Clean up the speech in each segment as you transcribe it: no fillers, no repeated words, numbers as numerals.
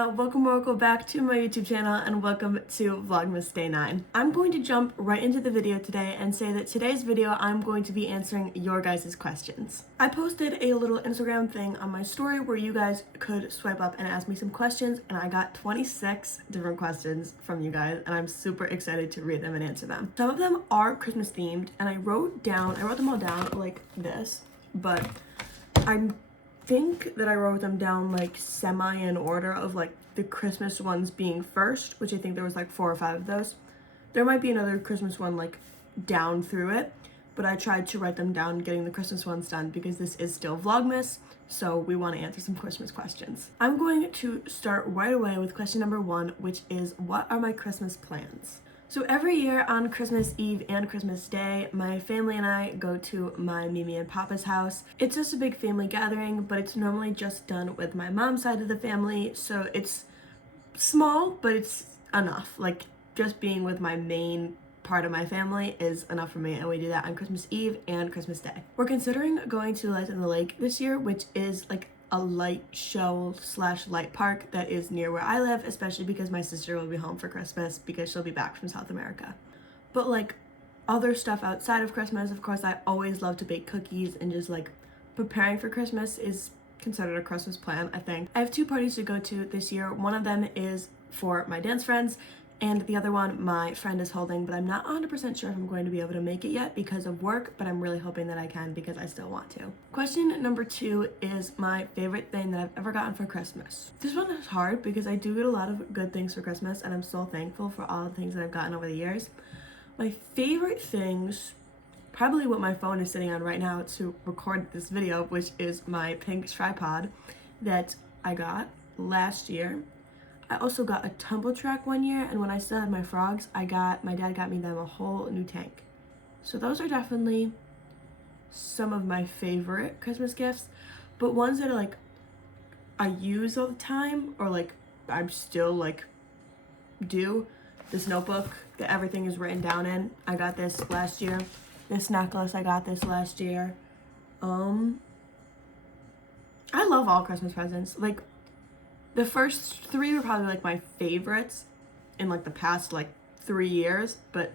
Halaina. Welcome back to my YouTube channel and welcome to Vlogmas Day 9. I'm going to jump right into the video today and say that today's video I'm going to be answering your guys' questions. I posted a little Instagram thing on my story where you guys could swipe up and ask me some questions, and I got 26 different questions from you guys, and I'm super excited to read them and answer them. Some of them are Christmas themed, and I wrote them all down like this, but I think that I wrote them down like semi in order of like the Christmas ones being first, which I think there was like 4 or 5 of those. There might be another Christmas one like down through it, but I tried to write them down getting the Christmas ones done because this is still Vlogmas, so we want to answer some Christmas questions. I'm going to start right away with question number 1, which is, what are my Christmas plans? So every year on Christmas Eve and Christmas Day, my family and I go to my Mimi and Papa's house. It's just a big family gathering, but it's normally just done with my mom's side of the family, so it's small, but it's enough. Like, just being with my main part of my family is enough for me, and we do that on Christmas Eve and Christmas Day. We're considering going to Light in the Lake this year, which is like a light show / light park that is near where I live, especially because my sister will be home for Christmas because she'll be back from South America. But like other stuff outside of Christmas, of course, I always love to bake cookies, and just like preparing for Christmas is considered a Christmas plan, I think. I have 2 parties to go to this year. One of them is for my dance friends, and the other one my friend is holding, but I'm not 100% sure if I'm going to be able to make it yet because of work, but I'm really hoping that I can because I still want to. Question number 2 is my favorite thing that I've ever gotten for Christmas. This one is hard because I do get a lot of good things for Christmas, and I'm so thankful for all the things that I've gotten over the years. My favorite things, probably what my phone is sitting on right now to record this video, which is my pink tripod that I got last year. I also got a tumble track one year, and when I still had my frogs, my dad got me them a whole new tank. So those are definitely some of my favorite Christmas gifts, but ones that are like I use all the time, or like I'm still like do. This notebook that everything is written down in, I got this last year. This necklace, I got this last year. I love all Christmas presents. Like, the first 3 were probably like my favorites in like the past like 3 years, but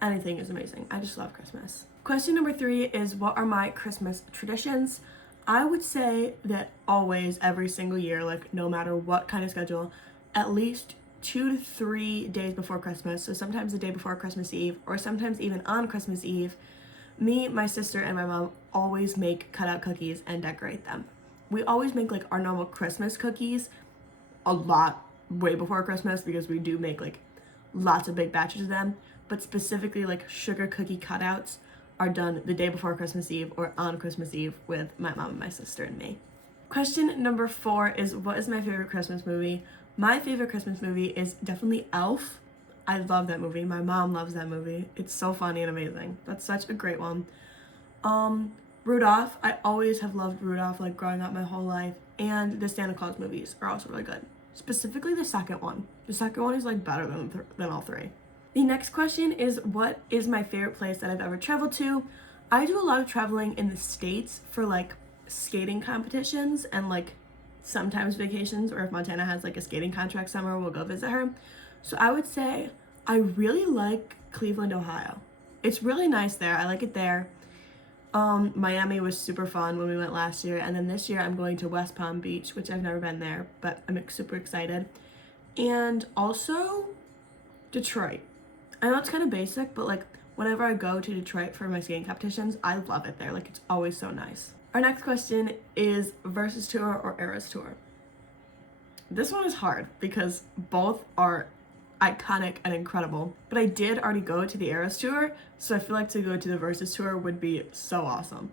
anything is amazing. I just love Christmas. Question number 3 is, what are my Christmas traditions? I would say that always, every single year, like no matter what kind of schedule, at least 2 to 3 days before Christmas, so sometimes the day before Christmas Eve, or sometimes even on Christmas Eve, me, my sister, and my mom always make cutout cookies and decorate them. We always make like our normal Christmas cookies a lot way before Christmas because we do make like lots of big batches of them, but specifically like sugar cookie cutouts are done the day before Christmas Eve or on Christmas Eve with my mom and my sister and me. Question number 4 is, what is my favorite Christmas movie? My favorite Christmas movie is definitely Elf. I love that movie. My mom loves that movie. It's so funny and amazing. That's such a great one. Rudolph, I always have loved Rudolph, like growing up my whole life, and the Santa Claus movies are also really good. Specifically the second one. The second one is like better than all 3. The next question is, what is my favorite place that I've ever traveled to? I do a lot of traveling in the States for like skating competitions and like sometimes vacations, or if Montana has like a skating contract somewhere, we'll go visit her. So I would say I really like Cleveland, Ohio. It's really nice there. I like it there. Miami was super fun when we went last year, and then this year I'm going to West Palm Beach, which I've never been there, but I'm super excited. And also Detroit. I know it's kind of basic, but like whenever I go to Detroit for my skating competitions, I love it there. Like, it's always so nice. Our next question is Versus Tour or Eras Tour. This one is hard because both are iconic and incredible, but I did already go to the Eras Tour, so I feel like to go to the Versus Tour would be so awesome.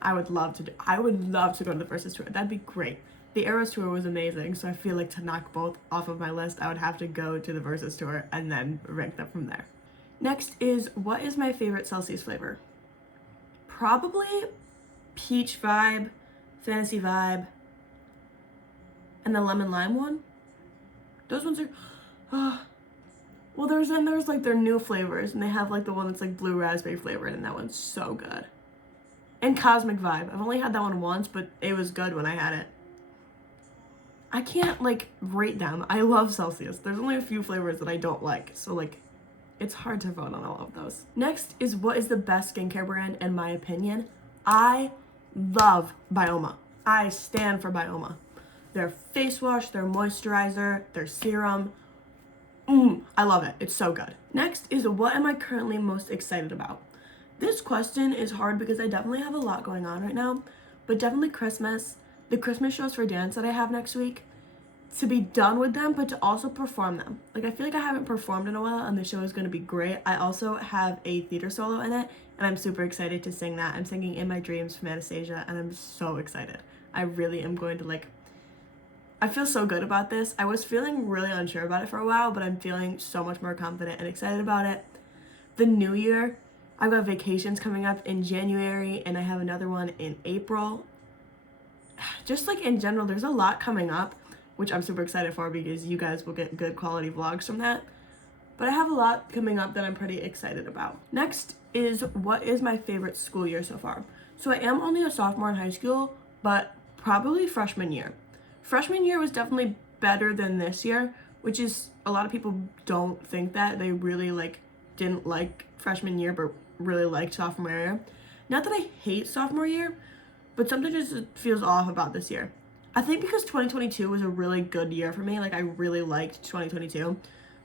I would love to go to the Versus Tour. That'd be great. The Eras Tour was amazing, so I feel like to knock both off of my list, I would have to go to the Versus Tour and then rank them from there. Next is, what is my favorite Celsius flavor? Probably peach vibe, fantasy vibe, and the lemon lime one. Those ones are well, there's like their new flavors, and they have like the one that's like blue raspberry flavored, and that one's so good. And Cosmic Vibe. I've only had that one once, but it was good when I had it. I can't like rate them. I love Celsius. There's only a few flavors that I don't like, so like it's hard to vote on all of those. Next is what is the best skincare brand in my opinion. I love Boma. I stand for Boma. Their face wash, their moisturizer, their serum. I love it. It's so good. Next is what am I currently most excited about? This question is hard because I definitely have a lot going on right now, but definitely Christmas, the Christmas shows for dance that I have next week, to be done with them, but to also perform them. Like, I feel like I haven't performed in a while, and the show is going to be great. I also have a theater solo in it, and I'm super excited to sing that. I'm singing In My Dreams from Anastasia, and I'm so excited. I really am going to, like, I feel so good about this. I was feeling really unsure about it for a while, but I'm feeling so much more confident and excited about it. The new year, I've got vacations coming up in January, and I have another one in April. Just like in general, there's a lot coming up, which I'm super excited for because you guys will get good quality vlogs from that. But I have a lot coming up that I'm pretty excited about. Next is what is my favorite school year so far? So I am only a sophomore in high school, but probably freshman year. Freshman year was definitely better than this year, which is a lot of people don't think that. They really like didn't like freshman year, but really liked sophomore year. Not that I hate sophomore year, but something just feels off about this year. I think because 2022 was a really good year for me. Like, I really liked 2022.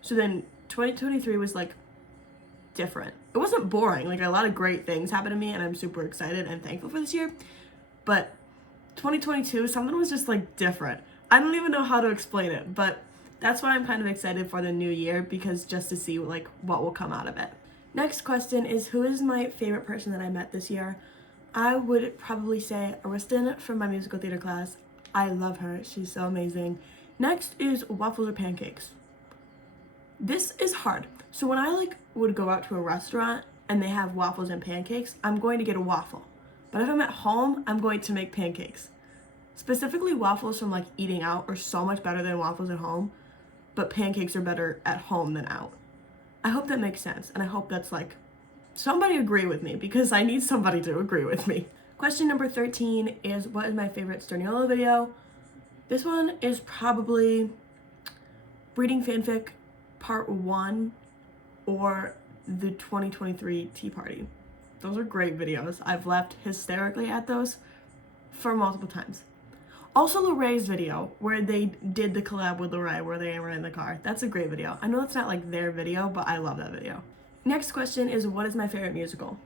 So then 2023 was like different. It wasn't boring. Like, a lot of great things happened to me, and I'm super excited and thankful for this year. But 2022, something was just like different. I don't even know how to explain it, but that's why I'm kind of excited for the new year, because just to see like what will come out of it. Next question is, who is my favorite person that I met this year? I would probably say Ariston from my musical theater class. I love her. She's so amazing. Next is Waffles or Pancakes. This is hard. So when I like would go out to a restaurant and they have waffles and pancakes, I'm going to get a waffle. But if I'm at home, I'm going to make pancakes. Specifically, waffles from like eating out are so much better than waffles at home, but pancakes are better at home than out. I hope that makes sense, and I hope that's like, somebody agree with me, because I need somebody to agree with me. Question number 13 is, what is my favorite Storniola video? This one is probably Reading Fanfic Part 1 or the 2023 Tea Party. Those are great videos. I've laughed hysterically at those for multiple times. Also Lorraine's video, where they did the collab with Lorraine, where they were in the car. That's a great video. I know it's not like their video, but I love that video. Next question is, what is my favorite musical?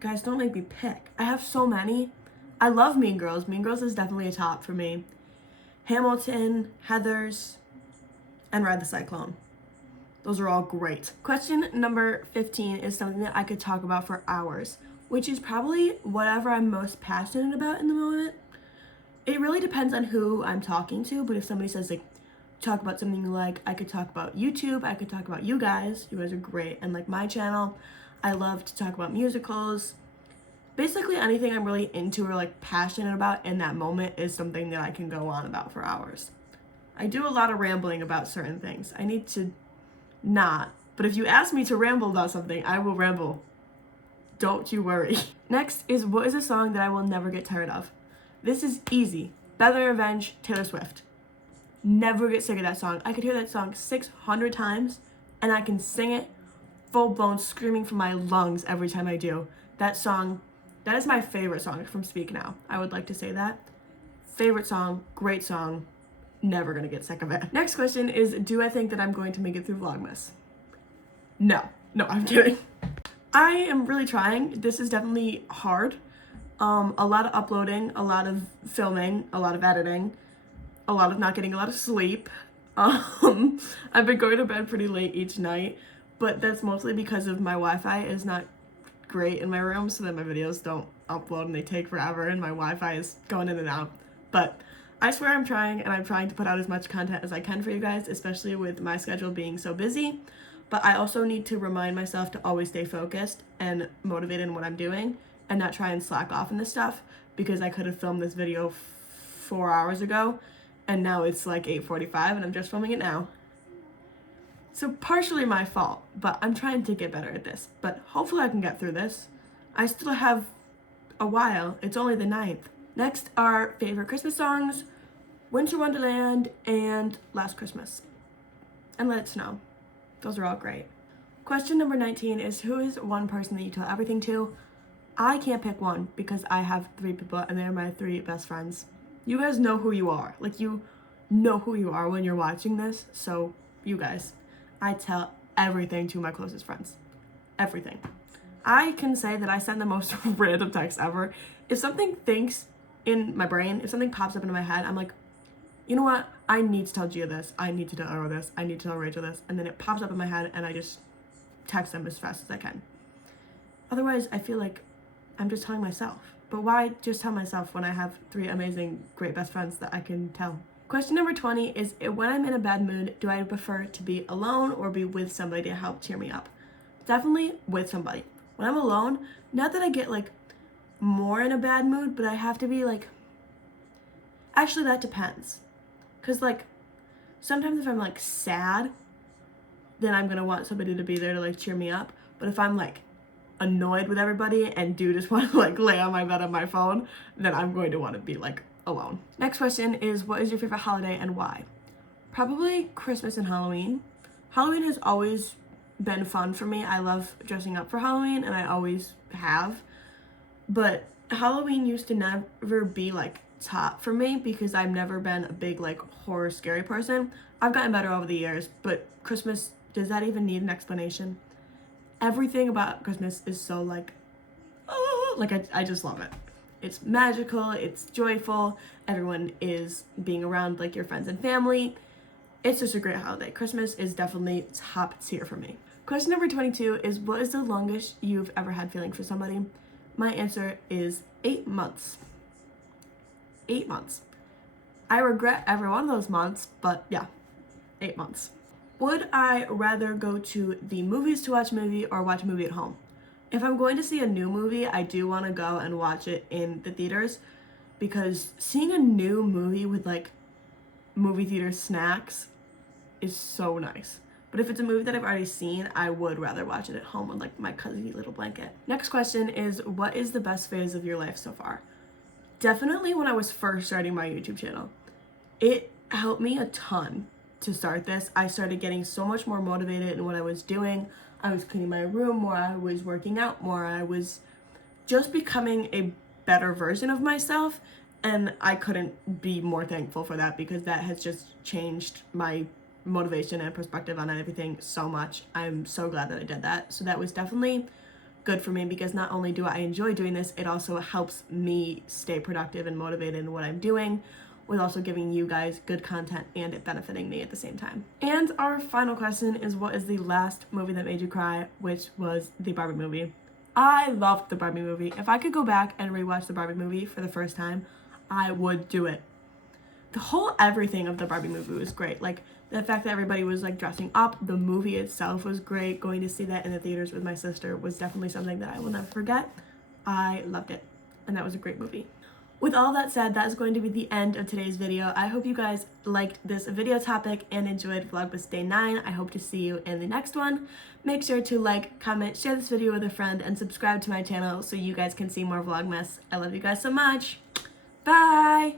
Guys, don't make me pick. I have so many. I love Mean Girls. Mean Girls is definitely a top for me. Hamilton, Heathers, and Ride the Cyclone. Those are all great. Question number 15 is something that I could talk about for hours, which is probably whatever I'm most passionate about in the moment. It really depends on who I'm talking to, but if somebody says like, talk about something you like, I could talk about YouTube, I could talk about you guys are great, and like my channel. I love to talk about musicals. Basically anything I'm really into or like passionate about in that moment is something that I can go on about for hours. I do a lot of rambling about certain things. I need to not, but if you ask me to ramble about something, I will ramble. Don't you worry. Next is, what is a song that I will never get tired of? This is easy. Better Than Revenge, Taylor Swift. Never get sick of that song. I could hear that song 600 times and I can sing it full blown, screaming from my lungs every time I do. That song, that is my favorite song from Speak Now. I would like to say that. Favorite song, great song, never gonna get sick of it. Next question is, do I think that I'm going to make it through Vlogmas? No, I'm kidding. I am really trying. This is definitely hard. A lot of uploading, a lot of filming, a lot of editing, a lot of not getting a lot of sleep. I've been going to bed pretty late each night, but that's mostly because of my Wi-Fi is not great in my room, so that my videos don't upload and they take forever and my Wi-Fi is going in and out. But I swear I'm trying, and I'm trying to put out as much content as I can for you guys, especially with my schedule being so busy. But I also need to remind myself to always stay focused and motivated in what I'm doing and not try and slack off in this stuff, because I could have filmed this video 4 hours ago and now it's like 8:45 and I'm just filming it now. So partially my fault, but I'm trying to get better at this. But hopefully I can get through this. I still have a while. It's only the 9th. Next are favorite Christmas songs. Winter Wonderland, and Last Christmas. And Let It Snow. Those are all great. Question number 19 is, who is one person that you tell everything to? I can't pick one because I have 3 people and they're my 3 best friends. You guys know who you are. Like, you know who you are when you're watching this. So, you guys, I tell everything to my closest friends. Everything. I can say that I send the most random text ever. If something thinks in my brain, if something pops up into my head, I'm like, you know what? I need to tell Gia this. I need to tell Ero this. I need to tell Rachel this. And then it pops up in my head and I just text them as fast as I can. Otherwise, I feel like I'm just telling myself. But why just tell myself when I have 3 amazing, great best friends that I can tell? Question number 20 is, when I'm in a bad mood, do I prefer to be alone or be with somebody to help cheer me up? Definitely with somebody. When I'm alone, not that I get like more in a bad mood, but I have to be like, actually that depends. Cause like sometimes if I'm like sad, then I'm gonna want somebody to be there to like cheer me up. But if I'm like annoyed with everybody and do just want to like lay on my bed on my phone, then I'm going to want to be like alone. Next question is, what is your favorite holiday and why? Probably Christmas and Halloween. Halloween has always been fun for me. I love dressing up for Halloween and I always have. But Halloween used to never be like top for me because I've never been a big like horror scary person. I've gotten better over the years, but Christmas, does that even need an explanation? Everything about Christmas is so like, oh, like I just love it. It's magical, it's joyful, everyone is being around like your friends and family. It's just a great holiday. Christmas is definitely top tier for me. Question number 22 is, what is the longest you've ever had feeling for somebody? My answer is 8 months. 8 months. I regret every one of those months, but yeah, 8 months. Would I rather go to the movies to watch a movie or watch a movie at home? If I'm going to see a new movie, I do want to go and watch it in the theaters because seeing a new movie with like movie theater snacks is so nice. But if it's a movie that I've already seen, I would rather watch it at home with like my cozy little blanket. Next question is, what is the best phase of your life so far? Definitely when I was first starting my YouTube channel. It helped me a ton to start this. I started getting so much more motivated in what I was doing. I was cleaning my room more, I was working out more, I was just becoming a better version of myself, and I couldn't be more thankful for that because that has just changed my motivation and perspective on everything so much. I'm so glad that I did that. So that was definitely good for me because not only do I enjoy doing this, it also helps me stay productive and motivated in what I'm doing, with also giving you guys good content and it benefiting me at the same time. And our final question is, what is the last movie that made you cry, which was the Barbie movie. I loved the Barbie movie. If I could go back and rewatch the Barbie movie for the first time, I would do it. The whole everything of the Barbie movie was great. Like the fact that everybody was like dressing up, the movie itself was great. Going to see that in the theaters with my sister was definitely something that I will never forget. I loved it, and that was a great movie. With all that said, that is going to be the end of today's video. I hope you guys liked this video topic and enjoyed Vlogmas Day 9. I hope to see you in the next one. Make sure to like, comment, share this video with a friend, and subscribe to my channel so you guys can see more Vlogmas. I love you guys so much. Bye!